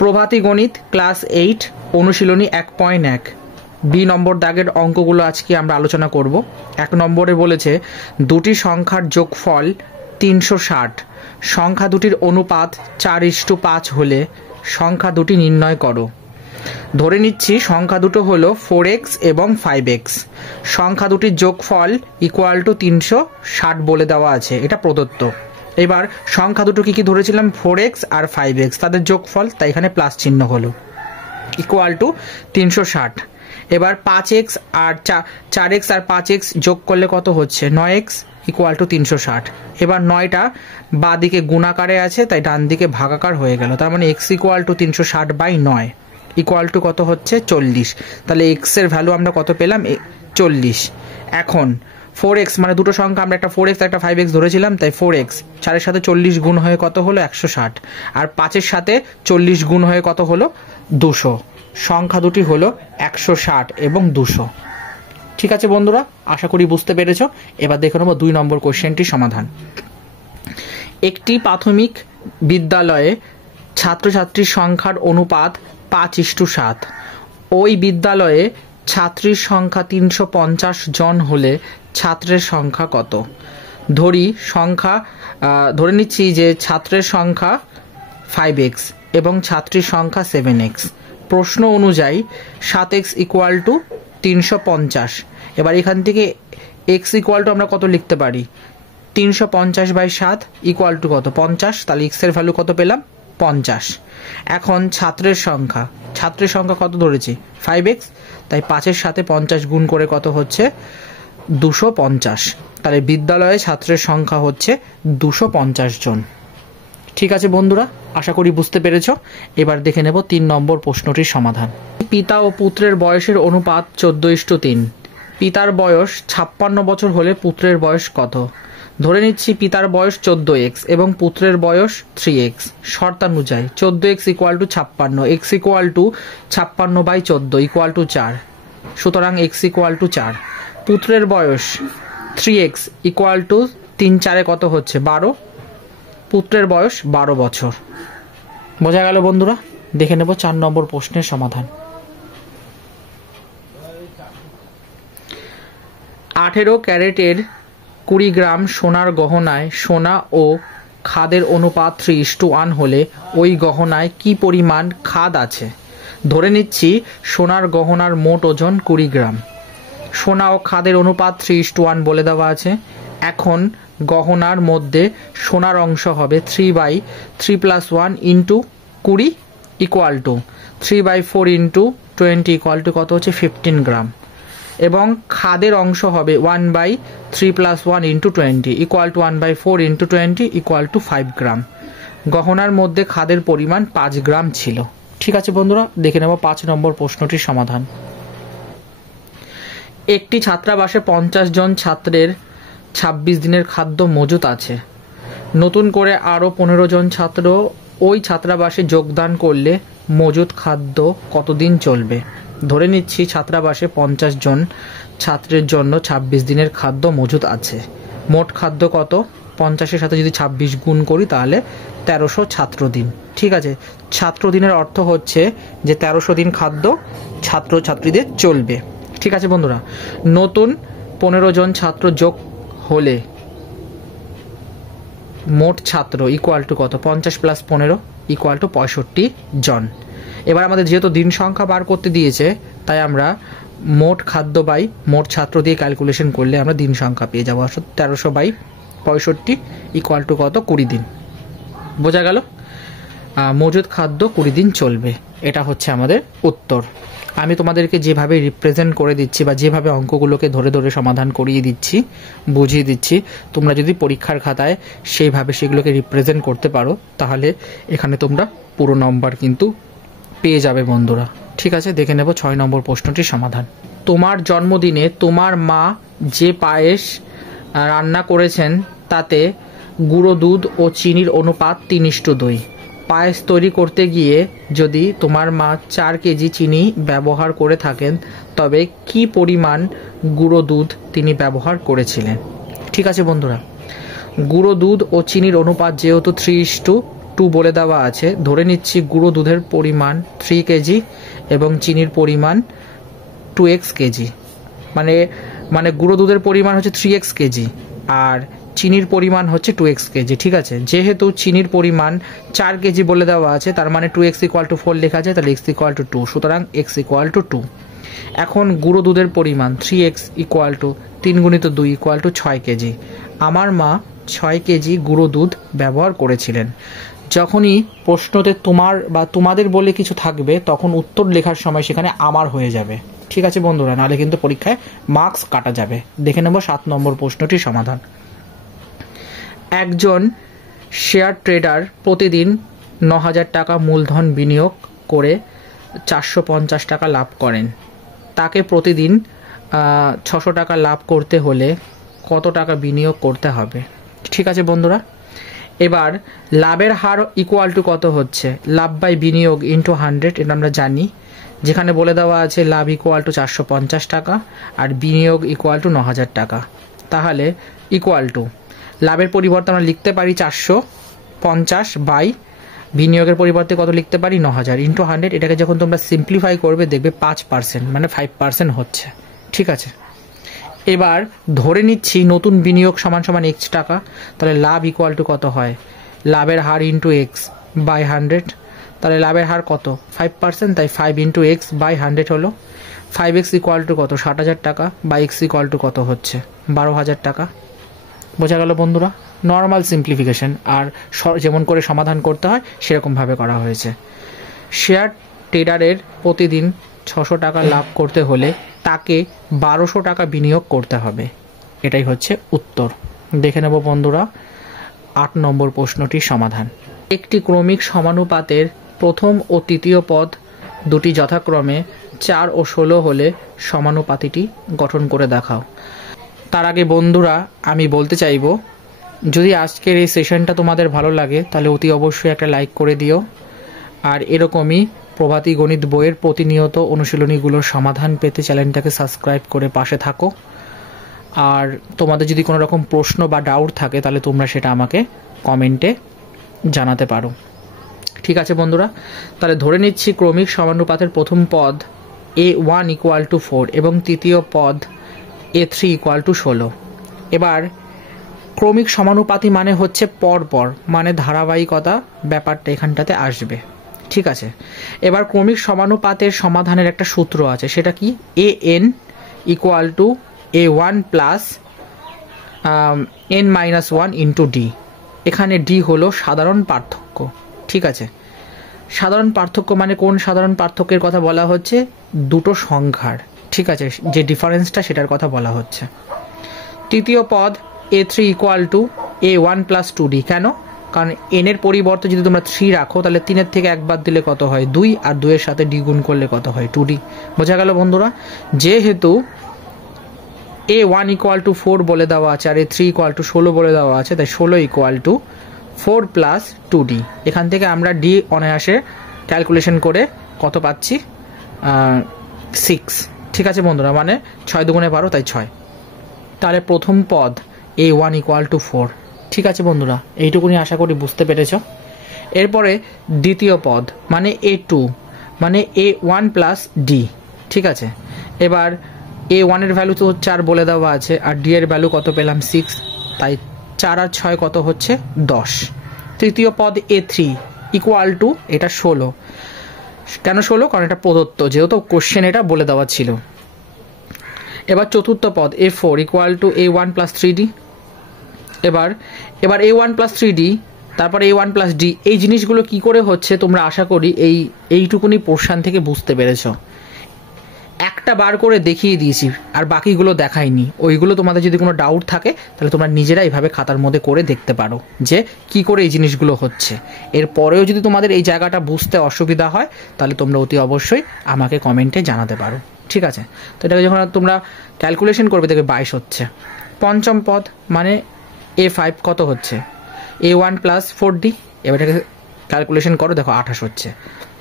প্রভাতী গণিত ক্লাস 8 অনুশীলনী 1.1 বি নম্বর দাগের অঙ্কগুলো আজকে আমরা আলোচনা করব। 1 নম্বরে বলেছে দুটি সংখ্যার যোগফল 360, সংখ্যা দুটির অনুপাত 4:5 হলে সংখ্যা দুটি নির্ণয় করো। ধরে নিচ্ছি সংখ্যা দুটো হলো 4x এবং 5x, সংখ্যা দুটির যোগফল ইকুয়াল টু 360 বলে দেওয়া আছে, এটা প্রদত্ত। এবার সংখ্যা দুটো কি ধরেছিলাম 4x আর 5x, তাদের যোগফল, তাই এখানে প্লাস চিহ্ন হলো ইকুয়াল টু 360। এবার 5x আর 4x আর 5x যোগ করলে কত হচ্ছে 9x ইকুয়াল টু 360। এবার 9টা বাঁ দিকে গুণাকারে আছে, তাই ডান দিকে ভাগাকার হয়ে গেল, তার মানে x equal to 360/9 equal to কত হচ্ছে 40। তাহলে x এর ভ্যালু আমরা কত পেলাম 40। এখন 4x মানে দুটো সংখ্যা আমরা একটা 4x একটা 5x ধরেছিলাম, তাই 4x 4-এর সাথে 40 গুণ হয়ে কত হলো 160, আর 5-এর সাথে 40 গুণ হয়ে কত হলো 200। সংখ্যা দুটি হলো 160 এবং 200। ঠিক আছে বন্ধুরা, আশা করি বুঝতে পেরেছ। এবার দেখে নেব 2 নম্বর কোশ্চেনটির সমাধান। একটি প্রাথমিক বিদ্যালয়ে ছাত্রছাত্রীর সংখ্যার অনুপাত 5:7। ওই বিদ্যালয়ে ছাত্রীর সংখ্যা 350 জন হলে ছাত্রের সংখ্যা কত? ধরে নিচ্ছি যে ছাত্রের সংখ্যা 5x এবং ছাত্রীর সংখ্যা 7x। প্রশ্ন অনুযায়ী 7x ইকুয়াল টু 350। এবার এখান থেকে x ইকুয়াল টু আমরা কত লিখতে পারি 350/7 ইকুয়াল টু কত 50, তাহলে x এর ভ্যালু কত পেলাম 50। এখন ছাত্রের সংখ্যা কত ধরেছি 5x, তাই 5-এর সাথে 50 গুণ করে কত হচ্ছে 250। তাহলে বিদ্যালয়ে ছাত্রের সংখ্যা হচ্ছে 250 জন। ঠিক আছে বন্ধুরা, আশা করি বুঝতে পেরেছ। এবার দেখে নেব 3 নম্বর প্রশ্নটির সমাধান। পিতা ও পুত্রের বয়সের অনুপাত 14:3। পিতার বয়স 56 বছর হলে পুত্রের বয়স কত? ধরে নিচ্ছি পিতার বয়স 14x এবং পুত্রের বয়স 3x। শর্তানুযায়ী 14x equal to 56, x equal to 56/14 equal to 4, সুতরাং x ইকুয়াল টু 4। পুত্রের বয়স 3x ইকুয়াল টু 3-4 কত হচ্ছে 12, পুত্রের বয়স 12 বছর। বোঝা গেল বন্ধুরা। দেখে নেব 4 নম্বর প্রশ্নের সমাধান। 18 ক্যারেটের 20 গ্রাম সোনার গহনায় সোনা ও খাদের অনুপাত 3:1 হলে ওই গহনায় কি পরিমাণ খাদ আছে? ধরে নিচ্ছি সোনার গহনার মোট ওজন 20 গ্রাম, সোনা ও খাদের অনুপাত 3:1 বলে দেওয়া আছে। এখন গহনার মধ্যে সোনার অংশ হবে 3/3+1 into 20 equal to 3/4 into 20 equal to কত হচ্ছে 15 গ্রাম, এবং খাদের অংশ হবে 1/3+1 into 20 equal to 1/4 into 20 equal to 5 গ্রাম। গহনার মধ্যে খাদের পরিমাণ 5 গ্রাম ছিল। ঠিক আছে বন্ধুরা, দেখে নেব 5 নম্বর প্রশ্নটির সমাধান। একটি ছাত্রাবাসে 50 জন ছাত্রের 26 দিনের খাদ্য মজুত আছে। নতুন করে আরও 15 জন ছাত্র ওই ছাত্রাবাসে যোগদান করলে মজুত খাদ্য কতদিন চলবে? ধরে নিচ্ছি ছাত্রাবাসে 50 জন ছাত্রের জন্য 26 দিনের খাদ্য মজুত আছে। মোট খাদ্য কত? 50-এর সাথে যদি 26 গুণ করি তাহলে 1300 ছাত্রদিন। ঠিক আছে, ছাত্রদিনের অর্থ হচ্ছে যে 1300 দিন খাদ্য ছাত্রছাত্রীদের চলবে। ঠিক আছে বন্ধুরা, নতুন 15 জন ছাত্র যোগ হলে মোট ছাত্র ইকুয়াল টু কত 50 + 15 ইকুয়াল টু 65 জন। এবার আমাদের যেহেতু দিন সংখ্যা বার করতে দিয়েছে, তাই আমরা মোট খাদ্য বাই মোট ছাত্র দিয়ে ক্যালকুলেশন করলে আমরা দিন সংখ্যা পেয়ে যাবো 1300/65 ইকুয়াল টু কত 20 দিন। বোঝা গেল? মজুদ খাদ্য 20 দিন চলবে, এটা হচ্ছে আমাদের উত্তর। আমি তোমাদেরকে যেভাবে রিপ্রেজেন্ট করে দিচ্ছি বা যেভাবে অঙ্কগুলোকে ধরে ধরে সমাধান করিয়ে দিচ্ছি, বুঝিয়ে দিচ্ছি, তোমরা যদি পরীক্ষার খাতায় সেইভাবে সেগুলোকে রিপ্রেজেন্ট করতে পারো তাহলে এখানে তোমরা পুরো নম্বর কিন্তু পেয়ে যাবে বন্ধুরা। ঠিক আছে, দেখে নেব 6 নম্বর প্রশ্নটির সমাধান। তোমার জন্মদিনে তোমার মা যে পায়েস রান্না করেছেন তাতে গুঁড়ো দুধ ও চিনির অনুপাত 3:2। পায়েস তৈরি করতে গিয়ে যদি তোমার মা 4 কেজি চিনি ব্যবহার করে থাকেন তবে কি পরিমাণ গুঁড়ো দুধ তিনি ব্যবহার করেছিলেন? ঠিক আছে বন্ধুরা, গুঁড়ো দুধ ও চিনির অনুপাত যেহেতু টু বলে দেওয়া আছে। ধরে নিচ্ছি গুঁড়ো দুধের পরিমাণ 3 কেজি এবং চিনির পরিমাণ 2x কেজি। মানে গুঁড়ো দুধের পরিমাণ হচ্ছে 3x কেজি আর চিনির পরিমাণ হচ্ছে 2x কেজি। ঠিক আছে, যেহেতু চিনির পরিমাণ 4 কেজি বলে দেওয়া আছে, তার মানে 2x = 4 লেখা আছে, তাহলে x = 2, সুতরাং x = 2। এখন গুঁড়ো দুধের পরিমাণ 3x = 3 × 2 = 6 কেজি। আমার মা 6 কেজি গুঁড়ো দুধ ব্যবহার করেছিলেন। যখনই প্রশ্নতে তোমার বা তোমাদের বলে কিছু থাকবে, তখন উত্তর লেখার সময় সেখানে আমার হয়ে যাবে। ঠিক আছে বন্ধুরা, নাহলে কিন্তু পরীক্ষায় মার্কস কাটা যাবে। দেখে নেব 7 নম্বর প্রশ্নটির সমাধান। একজন শেয়ার ট্রেডার প্রতিদিন 9,000 টাকা মূলধন বিনিয়োগ করে 450 টাকা লাভ করেন। তাকে প্রতিদিন 600 টাকা লাভ করতে হলে কত টাকা বিনিয়োগ করতে হবে? ঠিক আছে বন্ধুরা, এবার লাভের হার ইকুয়াল টু কত হচ্ছে? লাভ বাই বিনিয়োগ ইন্টু 100, এটা আমরা জানি। যেখানে বলে দেওয়া আছে লাভ ইকুয়াল টু 450 টাকা আর বিনিয়োগ ইকুয়াল টু 9,000 টাকা। তাহলে ইকুয়াল টু লাভের পরিবর্তে আমরা লিখতে পারি 450 বাই বিনিয়োগের পরিবর্তে কত লিখতে পারি? 9,000 ইন্টু 100। এটাকে যখন তোমরা সিম্পলিফাই করবে দেখবে 5%, মানে 5% হচ্ছে। ঠিক আছে, এবার ধরে নিচ্ছি নতুন বিনিয়োগ সমান সমান x টাকা, তাহলে লাভ ইকুয়াল টু কত হয়? লাভের হার ইন্টু x বাই 100, তাহলে লাভের হার কত? 5%, তাই 5 × x বাই 100 হলো। 5x = কত? 60,000 টাকা বা x = কত হচ্ছে? 12,000 টাকা। বোঝা গেল বন্ধুরা? নর্মাল সিম্পলিফিকেশন, আর যেমন করে সমাধান করতে হয় সেরকমভাবে করা হয়েছে। শেয়ার ট্রেডারের প্রতিদিন 600 টাকা লাভ করতে হলে তাকে 1200 টাকা বিনিয়োগ করতে হবে। এটাই হচ্ছে উত্তর। দেখে নেব বন্ধুরা 8 নম্বর প্রশ্নটির সমাধান। একটি ক্রমিক সমানুপাতের প্রথম ও তৃতীয় পদ দুটি যথাক্রমে 4 ও 16 হলে সমানুপাতিটি গঠন করে দেখাও। তার আগে বন্ধুরা আমি বলতে চাইব, যদি আজকের এই সেশনটা তোমাদের ভালো লাগে তাহলে অতি অবশ্যই একটা লাইক করে দিও। আর এরকমই প্রভাতী গণিত বইয়ের প্রতিনিয়ত অনুশীলনীগুলোর সমাধান পেতে চ্যানেলটাকে সাবস্ক্রাইব করে পাশে থাকো। আর তোমাদের যদি কোনো রকম প্রশ্ন বা ডাউট থাকে তাহলে তোমরা সেটা আমাকে কমেন্টে জানাতে পারো। ঠিক আছে বন্ধুরা, তাহলে ধরে নিচ্ছি ক্রমিক সমানুপাতের প্রথম পদ a1 = 4 এবং তৃতীয় পদ a3 = 16। এবার ক্রমিক সমানুপাতি মানে হচ্ছে পরপর, মানে ধারাবাহিকতা ব্যাপারটা এখানটাতে আসবে। ঠিক আছে, এবার ক্রমিক সমানুপাতের সমাধানের একটা সূত্র আছে, সেটা কি? an = a1 plus n-1 into d। এখানে d হলো সাধারণ পার্থক্য। ঠিক আছে, সাধারণ পার্থক্য মানে কোন সাধারণ পার্থক্যের কথা বলা হচ্ছে? দুটো সংখ্যার। ঠিক আছে, যে ডিফারেন্সটা সেটার কথা বলা হচ্ছে। তৃতীয় পদ a3 = a1 প্লাস 2d। কেন? কারণ n এর পরিবর্তে যদি তোমরা 3 রাখো তাহলে 3-এর থেকে একবার দিলে কত হয়? 2, আর 2-এর সাথে d গুণ করলে কত হয়? 2d। বোঝা গেল বন্ধুরা? যেহেতু a1 = 4 বলে দেওয়া আছে আর a3 = 16 বলে দেওয়া আছে, তাই 16 = 4 প্লাস 2d। এখান থেকে আমরা d অনায়াসে ক্যালকুলেশন করে কত পাচ্ছি? 6। ঠিক আছে বন্ধুরা, মানে 6 × 2 = 12, তাই 6। তাহলে প্রথম পদ a1 = 4। ঠিক আছে বন্ধুরা, এইটুকুনি আশা করি বুঝতে পেরেছ। এরপরে দ্বিতীয় পদ মানে a2 মানে a1 প্লাস d। ঠিক আছে, এবার a1 এর ভ্যালু তো 4 বলে দেওয়া আছে আর d এর ভ্যালু কত পেলাম? 6, তাই 4 আর 6 কত হচ্ছে? 10। তৃতীয় পদ a3 = এটা 16। কেন 16? কারণ এটা প্রদত্ত, যেহেতু কোশ্চেন এটা বলে দেওয়া ছিল। এবার চতুর্থ পদ a4 = a1 প্লাস 3d। এবার a1 প্লাস 3d, তারপর a1 প্লাস d। এই জিনিসগুলো কি করে হচ্ছে তোমরা আশা করি এইটুকুনি পোর্শন থেকে বুঝতে পেরেছ। একটা বার করে দেখিয়ে দিয়েছি আর বাকিগুলো দেখাইনি। ওইগুলো তোমাদের যদি কোনো ডাউট থাকে তাহলে তোমরা নিজেরা এইভাবে খাতার মধ্যে করে দেখতে পারো যে কি করে এই জিনিসগুলো হচ্ছে। এরপরেও যদি তোমাদের এই জায়গাটা বুঝতে অসুবিধা হয় তাহলে তোমরা অতি অবশ্যই আমাকে কমেন্টে জানাতে পারো। ঠিক আছে, তো এটাকে যখন তোমরা ক্যালকুলেশন করবে দেখবে 22 হচ্ছে। পঞ্চম পদ মানে a5 কত হচ্ছে? a1 plus 4d। এবার এটাকে ক্যালকুলেশন করো, দেখো 28 হচ্ছে।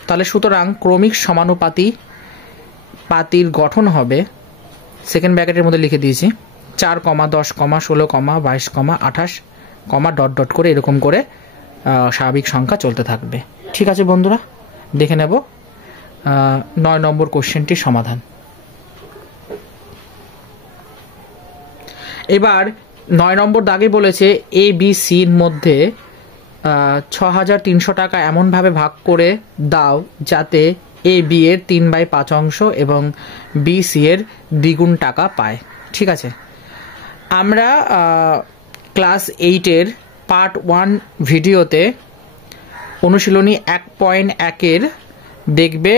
তাহলে সুতরাং ক্রমিক সমানুপাতির গঠন হবে, সেকেন্ড ব্র্যাকেটের মধ্যে লিখে দিয়েছি 4, 10, 16, 22, 28, ডট ডট করে এরকম করে স্বাভাবিক সংখ্যা চলতে থাকবে। ঠিক আছে বন্ধুরা, দেখে নেব 9 নম্বর কোশ্চেনটির সমাধান। এবার 9 নম্বর দাগে বলেছে এ বি সির মধ্যে 6,300 টাকা এমনভাবে ভাগ করে দাও যাতে এ বি এর 3/5 অংশ এবং বি সি এর দ্বিগুণ টাকা পায়। ঠিক আছে, আমরা ক্লাস 8-এর পার্ট 1 ভিডিওতে অনুশীলনী 1.1-এর দেখবে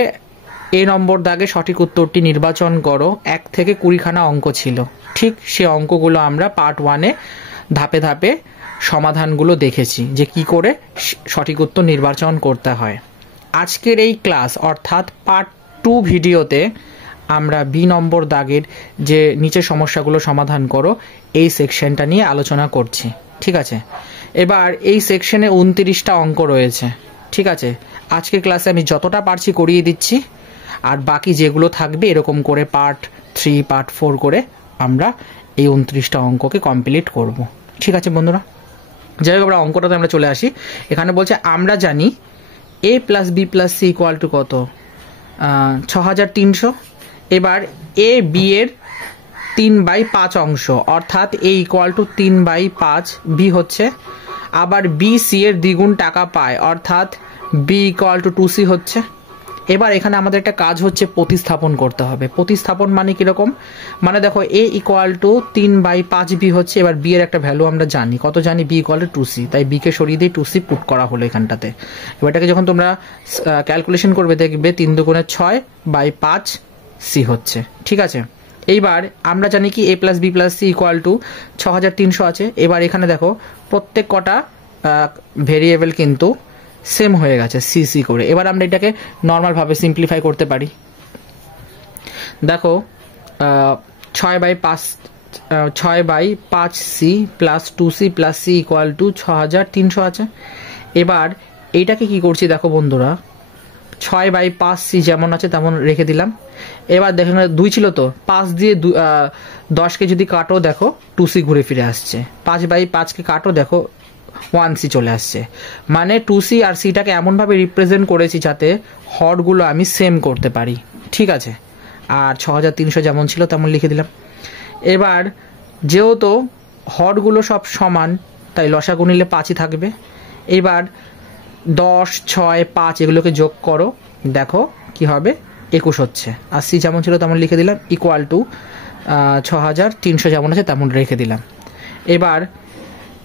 এ নম্বর দাগে সঠিক উত্তরটি নির্বাচন করো 1 থেকে 20খানা অঙ্ক ছিল। ঠিক সে অঙ্কগুলো আমরা পার্ট 1-এ ধাপে ধাপে সমাধানগুলো দেখেছি যে কি করে সঠিক উত্তর নির্বাচন করতে হয়। আজকের এই ক্লাস অর্থাৎ পার্ট 2 ভিডিওতে আমরা বি নম্বর দাগের যে নিচে সমস্যাগুলো সমাধান করো এই সেকশনটা নিয়ে আলোচনা করছি। ঠিক আছে, এবার এই সেকশনে 29টা অঙ্ক রয়েছে। ঠিক আছে, আজকের ক্লাসে আমি যতটা পারছি করিয়ে দিচ্ছি, আর বাকি যেগুলো থাকবে এরকম করে পার্ট 3 পার্ট 4 করে আমরা এই 29টা অঙ্ককে কমপ্লিট করব। ঠিক আছে বন্ধুরা, যাই হোক আমরা অঙ্কটাতে আমরা চলে আসি। এখানে বলছে আমরা জানি a plus B plus C equal to কত, 6,300। এবার এ বি এর 3/5 অংশ অর্থাৎ a ইকুয়াল টু 3/5, বি হচ্ছে, আবার বি সি এর দ্বিগুণ টাকা পায় অর্থাৎ বি ইকুয়াল টু 2c হচ্ছে। এবার এখানে আমাদের একটা কাজ হচ্ছে প্রতিস্থাপন করতে হবে। প্রতিস্থাপন মানে কীরকম, মানে দেখো a ইকুয়াল টু 3/5 বি হচ্ছে, এবার বি এর একটা ভ্যালু আমরা জানি, কত জানি, বি ইকুয়াল টু 2c, তাই বিকে সরিয়ে দিয়ে 2c পুট করা হলো এখানটাতে। এবার এটাকে যখন তোমরা ক্যালকুলেশন করবে দেখবে 3 দুগুণে 6/5 সি হচ্ছে। ঠিক আছে, এইবার আমরা জানি কি a plus B plus C equal to 6,300 আছে। এবার এখানে দেখো প্রত্যেক কটা ভেরিয়েবল কিন্তু সেম হয়ে গেছে সি সি করে। এবার আমরা এটাকে নর্মালভাবে সিম্পলিফাই করতে পারি। দেখো 6/5 C plus 2c plus C equal to 6,300 আছে। এবার এইটাকে কি করছি দেখো বন্ধুরা, 6/5 সি যেমন আছে তেমন রেখে দিলাম। এবার দেখেন 2 ছিল তো, 5 দিয়ে 10কে যদি কাটো দেখো 2c ঘুরে ফিরে আসছে, 5/5কে কাটো দেখো 1c চলে আসছে। মানে 2c আর সিটাকে এমনভাবে রিপ্রেজেন্ট করেছি যাতে হরগুলো আমি সেম করতে পারি। ঠিক আছে, আর 6,300 যেমন ছিল তেমন লিখে দিলাম। এবার যেহেতু হরগুলো সব সমান তাই লসাগু নিলে 5ই থাকবে। এবার 10, 6, 5 এগুলোকে যোগ করো, দেখো কি হবে, 21 হচ্ছে। আর সি যেমন ছিল তেমন লিখে দিলাম, ইকুয়াল টু 6,300 যেমন আছে তেমন রেখে দিলাম। এবার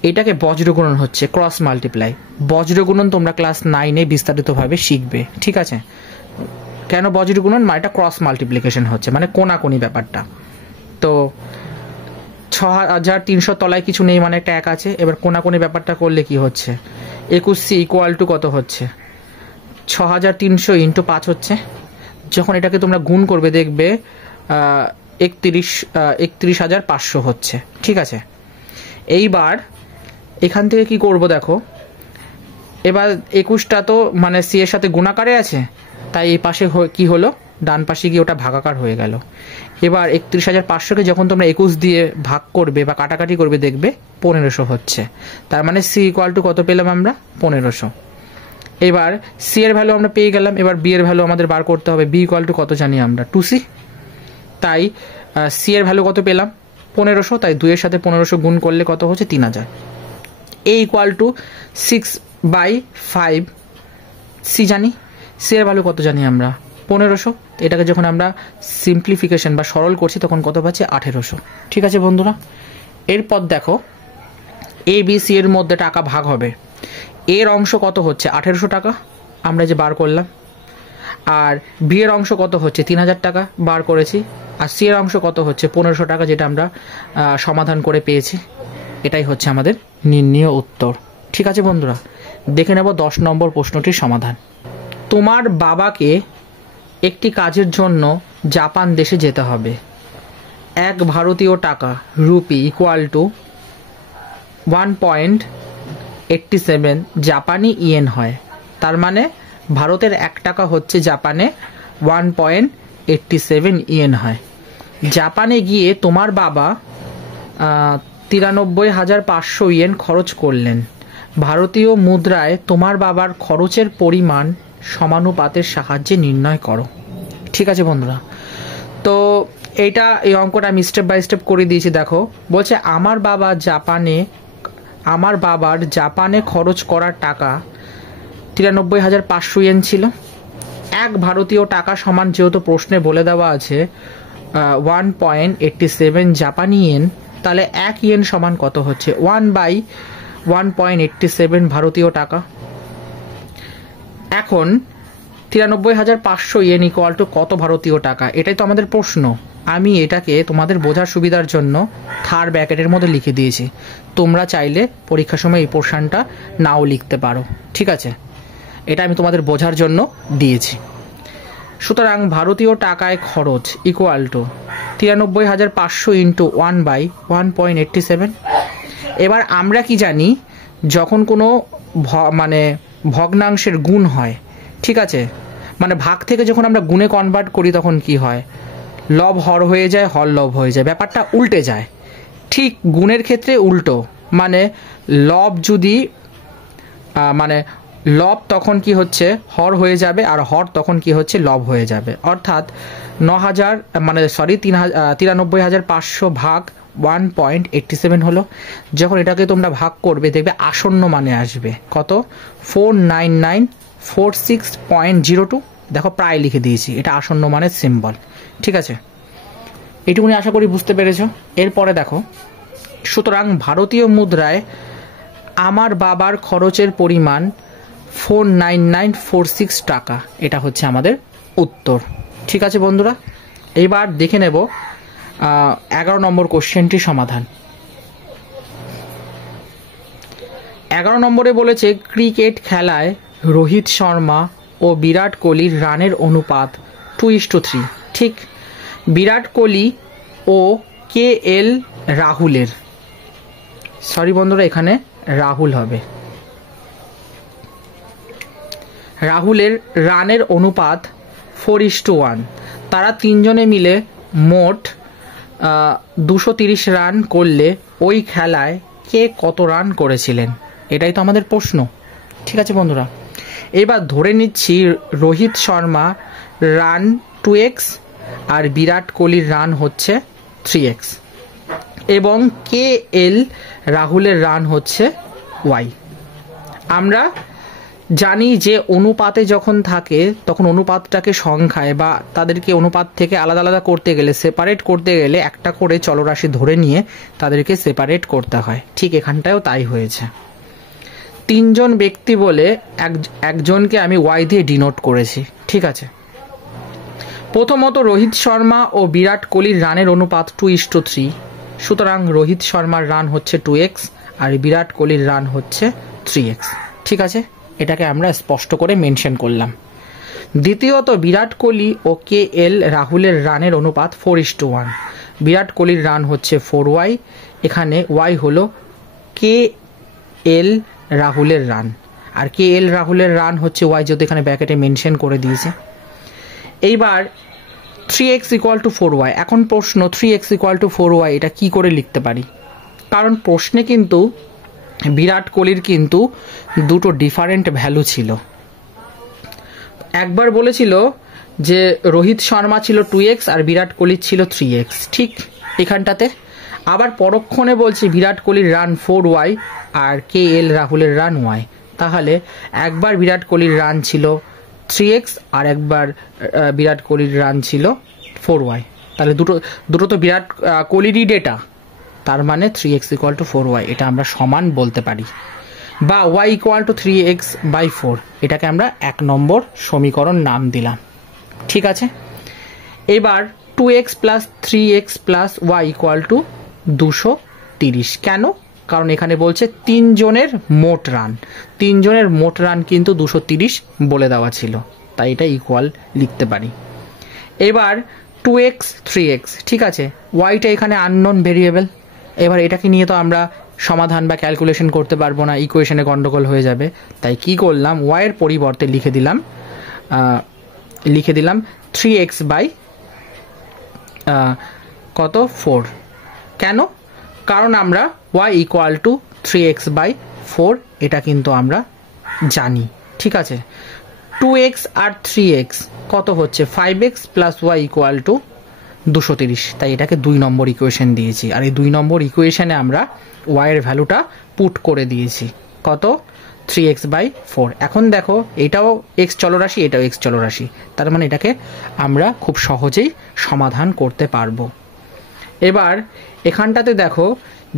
এটাকে বজ্রগুণন হচ্ছে, ক্রস মাল্টিপ্লাই। বজ্রগুণন তোমরা ক্লাস 9-এ বিস্তারিতভাবে শিখবে। ঠিক আছে, কেন বজ্রগুণন, মানে এটা ক্রস মাল্টিপ্লিকেশন হচ্ছে, মানে কোনাকুনি ব্যাপারটা। তো 6,300 তলায় কিছু নেই, মানে একটা 1 আছে। এবার কোনাকুনি ব্যাপারটা করলে কি হচ্ছে, 21c ইকুয়াল টু কত হচ্ছে, 6,300 ইন্টু 5 হচ্ছে। যখন এটাকে তোমরা গুণ করবে দেখবে 31,500 হচ্ছে। ঠিক আছে, এইবার এখান থেকে কি করব দেখো, এবার 21টা তো মানে সি এর সাথে গুণাকারে আছে, তাই এই পাশে কি হলো, ডান পাশে গিয়ে ওটা ভাগাকার হয়ে গেল। এবার 31,500কে যখন তোমরা 21 দিয়ে ভাগ করবে বা কাটাকাটি করবে দেখবে 1500 হচ্ছে। তার মানে সি ইকুয়াল টু কত পেলাম আমরা, 1500। এবার সি এর ভ্যালু আমরা পেয়ে গেলাম। এবার বি এর ভ্যালু আমাদের বার করতে হবে। বি ইকুয়াল টু কত জানি আমরা, 2c। তাই সি এর ভ্যালু কত পেলাম, 1500, তাই 2 এর সাথে 1500 গুণ করলে কত হচ্ছে, 3000। এ ইকুয়াল টু 6/5 সি জানি, সি এর ভ্যালু কত জানি আমরা, 1500। এটাকে যখন আমরা সিম্পলিফিকেশন বা সরল করছি তখন কত পাচ্ছি, 1800। ঠিক আছে বন্ধুরা, এরপর দেখো এ বি সি এর মধ্যে টাকা ভাগ হবে। এর অংশ কত হচ্ছে, 1800 টাকা আমরা যে বার করলাম, আর বি এর অংশ কত হচ্ছে, 3000 টাকা বার করেছি, আর সি এর অংশ কত হচ্ছে, 1500 টাকা, যেটা আমরা সমাধান করে পেয়েছি। এটাই হচ্ছে আমাদের নির্ণীয় উত্তর। ঠিক আছে বন্ধুরা, দেখে নেব 10 নম্বর প্রশ্নটির সমাধান। তোমার বাবাকে একটি কাজের জন্য জাপান দেশে যেতে হবে। 1 ভারতীয় টাকা রুপি ইকুয়াল টু 1.87 জাপানি ইয়েন হয়। তার মানে ভারতের 1 টাকা হচ্ছে জাপানে 1.87 ইয়েন হয়। জাপানে গিয়ে তোমার বাবা 93,500 ইয়েন খরচ করলেন। ভারতীয় মুদ্রায় তোমার বাবার খরচের পরিমাণ সমানুপাতের সাহায্যে নির্ণয় করো। ঠিক আছে বন্ধুরা, তো এই অঙ্কটা আমি স্টেপ বাই স্টেপ করে দিয়েছি। দেখো বলছে আমার বাবার জাপানে খরচ করার টাকা 93,500 ইয়েন ছিল। এক ভারতীয় টাকা সমান, যেহেতু প্রশ্নে বলে দেওয়া আছে 1.87 জাপানি ইয়েন, তাহলে 1 ইয়েন সমান কত হচ্ছে? 1/1.87 ভারতীয় টাকা। এখন 93,500 ইয়েন ইকুয়াল টু কত ভারতীয় টাকা? এটাই তো আমাদের প্রশ্ন। আমি এটাকে তোমাদের বোঝার সুবিধার জন্য থার্ড ব্র্যাকেটের মধ্যে লিখে দিয়েছি। তোমরা চাইলে পরীক্ষার সময় এই পোর্শনটা নাও লিখতে পারো। ঠিক আছে, এটা আমি তোমাদের বোঝার জন্য দিয়েছি। সুতরাং ভারতীয় টাকায় খরচ ইকুয়াল টু 93,500 ইন্টু 1/1.87। এবার আমরা কি জানি, যখন কোনো ভগ্নাংশের গুণ হয়, ঠিক আছে, মানে ভাগ থেকে যখন আমরা গুণে কনভার্ট করি তখন কি হয়? লব হর হয়ে যায়, হর লব হয়ে যায়, ব্যাপারটা উল্টে যায়। ঠিক গুণের ক্ষেত্রে উল্টো, মানে লব যদি লব তখন কি হচ্ছে? হর হয়ে যাবে, আর হর তখন কি হচ্ছে? লব হয়ে যাবে। অর্থাৎ 93,500 ভাগ 1.87 হলো। যখন এটাকে তোমরা ভাগ করবে দেখবে আসন্ন মানে আসবে কত? 49946.02। দেখো প্রায় লিখে দিয়েছি, এটা আসন্ন মানের সিম্বল। ঠিক আছে, এটুকুনি আশা করি বুঝতে পেরেছ। এরপরে দেখো, সুতরাং ভারতীয় মুদ্রায় আমার বাবার খরচের পরিমাণ 49946 টাকা। এটা হচ্ছে আমাদের উত্তর। ঠিক আছে বন্ধুরা, এইবার দেখে নেব 11 নম্বর কোশ্চেনটির সমাধান। 11 নম্বরে বলেছে ক্রিকেট খেলায় রোহিত শর্মা ও বিরাট কোহলির রানের অনুপাত 2:3। ঠিক, বিরাট কোহলি ও KL রাহুলের, সরি বন্ধুরা এখানে রাহুল হবে, রাহুলের রানের অনুপাত 4:1। তারা তিনজনে মিলে মোট 230 রান করলে ওই খেলায় কে কত রান করেছিলেন? এটাই তো আমাদের প্রশ্ন। ঠিক আছে বন্ধুরা, এবার ধরে নিচ্ছি রোহিত শর্মা রান 2x আর বিরাট কোহলির রান হচ্ছে 3x এবং KL রাহুলের রান হচ্ছে y। আমরা জানি যে অনুপাতে যখন থাকে তখন অনুপাতটাকে সংখ্যায় বা তাদেরকে অনুপাত থেকে আলাদা আলাদা করতে গেলে, সেপারেট করতে গেলে একটা করে চলরাশি ধরে নিয়ে তাদেরকে সেপারেট করতে হয়। ঠিক এখানটায়ও তাই হয়েছে। তিনজন ব্যক্তি বলে একজনকে আমি y দিয়ে ডিনোট করেছি। ঠিক আছে, প্রথমত রোহিত শর্মা ও বিরাট কোহলির রানের অনুপাত 2:3। সুতরাং রোহিত শর্মার রান হচ্ছে 2x আর বিরাট কোহলির রান হচ্ছে 3x। ঠিক আছে, এটাকে আমরা স্পষ্ট করে মেনশন করলাম। দ্বিতীয়ত বিরাট কোহলি ও KL রাহুলের রানের অনুপাত 4:1। বিরাট কোহলির রান হচ্ছে 4y, এখানে y হলো KL রাহুলের রান, আর KL রাহুলের রান হচ্ছে y, যদি এখানে ব্র্যাকেটে মেনশন করে দিয়েছে। এইবার 3x ইকুয়াল টু 4y। এখন প্রশ্ন 3x ইকুয়াল টু 4y এটা কি করে লিখতে পারি? কারণ প্রশ্নে কিন্তু বিরাট কোহলির কিন্তু দুটো ডিফারেন্ট ভ্যালু ছিল। একবার বলেছিল যে রোহিত শর্মা ছিল 2x আর বিরাট কোহলির ছিল 3x, ঠিক এখানটাতে। আবার পরক্ষণে বলছি বিরাট কোহলির রান 4y আর KL রাহুলের রান y। তাহলে একবার বিরাট কোহলির রান ছিল 3x আর একবার বিরাট কোহলির রান ছিল 4y। তাহলে দুটো তো বিরাট কোহলিরই ডেটা, তার মানে 3x ইকুয়াল টু 4y এটা আমরা সমান বলতে পারি, বা y ইকুয়াল টু 3x/4 এটাকে আমরা 1 নম্বর সমীকরণ নাম দিলাম। ঠিক আছে, এবার 2x plus 3x plus y equal to 230। কেন? কারণ এখানে বলছে তিনজনের মোট রান কিন্তু 230 বলে দেওয়া ছিল, তাই এটা ইকুয়াল লিখতে পারি। এবার 2x 3x, ঠিক আছে, yটা এখানে আননোন ভেরিয়েবল। এবার এটাকে নিয়ে তো আমরা সমাধান বা ক্যালকুলেশন করতে পারবো না, ইকুয়েশনে গন্ডগোল হয়ে যাবে। তাই কি করলাম, y এর পরিবর্তে লিখে দিলাম 3x বাই 4। কেন? কারণ আমরা y ইকুয়াল টু 3x/4 4 এটা কিন্তু আমরা জানি। ঠিক আছে, 2x আর 3x কত হচ্ছে 5x plus Y equal to 230, তাই এটাকে 2 নম্বর ইকুয়েশন দিয়েছি। আর এই 2 নম্বর ইকুয়েশনে আমরা y এর ভ্যালুটা পুট করে দিয়েছি কত 3x/4। এখন দেখো এটাও x চলরাশি, এটাও x চলরাশি, তার মানে এটাকে আমরা খুব সহজেই সমাধান করতে পারবো। এবার এখানটাতে দেখো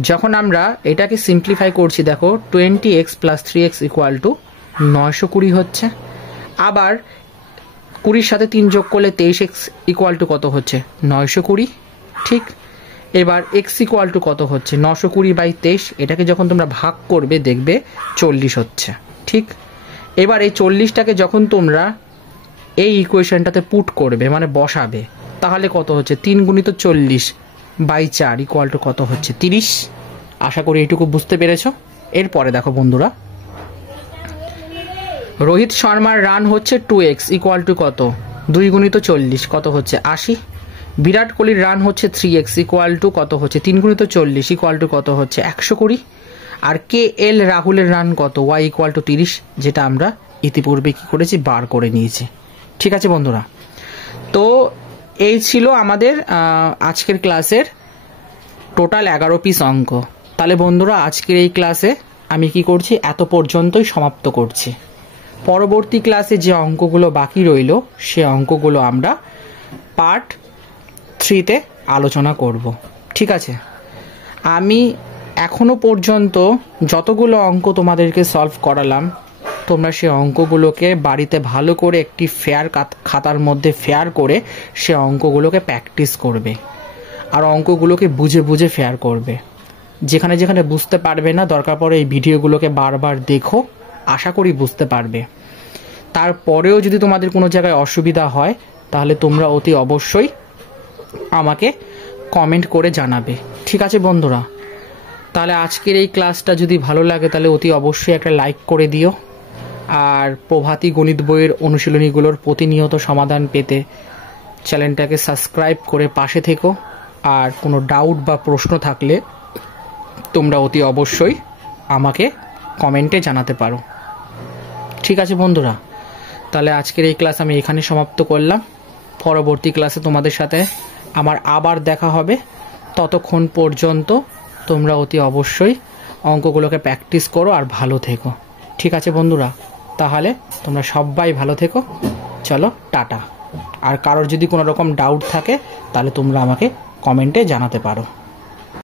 যখন আমরা এটাকে সিম্পলিফাই করছি, দেখো 20x plus 3x equal to 920 হচ্ছে। আবার 20 সাথে 3 যোগ করলে 23x ইকুয়াল টু কত হচ্ছে 920। ঠিক, এবার x ইকুয়াল টু কত হচ্ছে 920/23, এটাকে যখন তোমরা ভাগ করবে দেখবে 40 হচ্ছে। ঠিক, এবার এই 40টাকে যখন তোমরা এই ইকুয়েশনটাতে পুট করবে মানে বসাবে, তাহলে কত হচ্ছে 3 গুণিত 40/4 ইকুয়াল টু কত হচ্ছে 30। আশা করি এইটুকু বুঝতে পেরেছো। এরপরে দেখো বন্ধুরা, রোহিত শর্মার রান হচ্ছে 2x ইকুয়াল টু কত 2 গুণিত 40 কত হচ্ছে 80। বিরাট কোহলির রান হচ্ছে 3x ইকুয়াল টু কত হচ্ছে 3 গুণিত 40 ইকুয়াল টু কত হচ্ছে 120। আর KL রাহুলের রান কত y ইকুয়াল টু 30, যেটা আমরা ইতিপূর্বে কি করেছি বার করে নিয়েছি। ঠিক আছে বন্ধুরা, তো এই ছিল আমাদের আজকের ক্লাসের টোটাল 11 পিস অঙ্ক। তাহলে বন্ধুরা আজকের এই ক্লাসে আমি কি করছি এত পর্যন্তই সমাপ্ত করছি। পরবর্তী ক্লাসে যে অঙ্কগুলো বাকি রইল সে অঙ্কগুলো আমরা পার্ট 3তে আলোচনা করব। ঠিক আছে, আমি এখনো পর্যন্ত যতগুলো অঙ্ক তোমাদেরকে সলভ করালাম, তোমরা সে অঙ্কগুলোকে বাড়িতে ভালো করে একটি ফেয়ার খাতার মধ্যে ফেয়ার করে সে অঙ্কগুলোকে প্র্যাকটিস করবে আর অঙ্কগুলোকে বুঝে বুঝে ফেয়ার করবে। যেখানে যেখানে বুঝতে পারবে না দরকার পড়ে এই ভিডিওগুলোকে বারবার দেখো, আশা করি বুঝতে পারবে। তারপরেও যদি তোমাদের কোনো জায়গায় অসুবিধা হয় তাহলে তোমরা অতি অবশ্যই আমাকে কমেন্ট করে জানাবে। ঠিক আছে বন্ধুরা, তাহলে আজকের এই ক্লাসটা যদি ভালো লাগে তাহলে অতি অবশ্যই একটা লাইক করে দিও। আর প্রভাতী গণিত বইয়ের অনুশীলনীগুলোর প্রতিনিয়ত সমাধান পেতে চ্যানেলটাকে সাবস্ক্রাইব করে পাশে থেকো। আর কোনো ডাউট বা প্রশ্ন থাকলে তোমরা অতি অবশ্যই আমাকে কমেন্টে জানাতে পারো। ঠিক আছে বন্ধুরা, তাহলে আজকের এই ক্লাস আমি এখানে সমাপ্ত করলাম। পরবর্তী ক্লাসে তোমাদের সাথে আমার আবার দেখা হবে। ততক্ষণ পর্যন্ত তোমরা অতি অবশ্যই অঙ্কগুলোকে প্র্যাকটিস করো আর ভালো থেকো। ঠিক আছে বন্ধুরা, তাহলে তোমরা সবাই ভালো থেকো। চলো টাটা। আর কারোর যদি কোনো রকম ডাউট থাকে তাহলে তোমরা আমাকে কমেন্টে জানাতে পারো।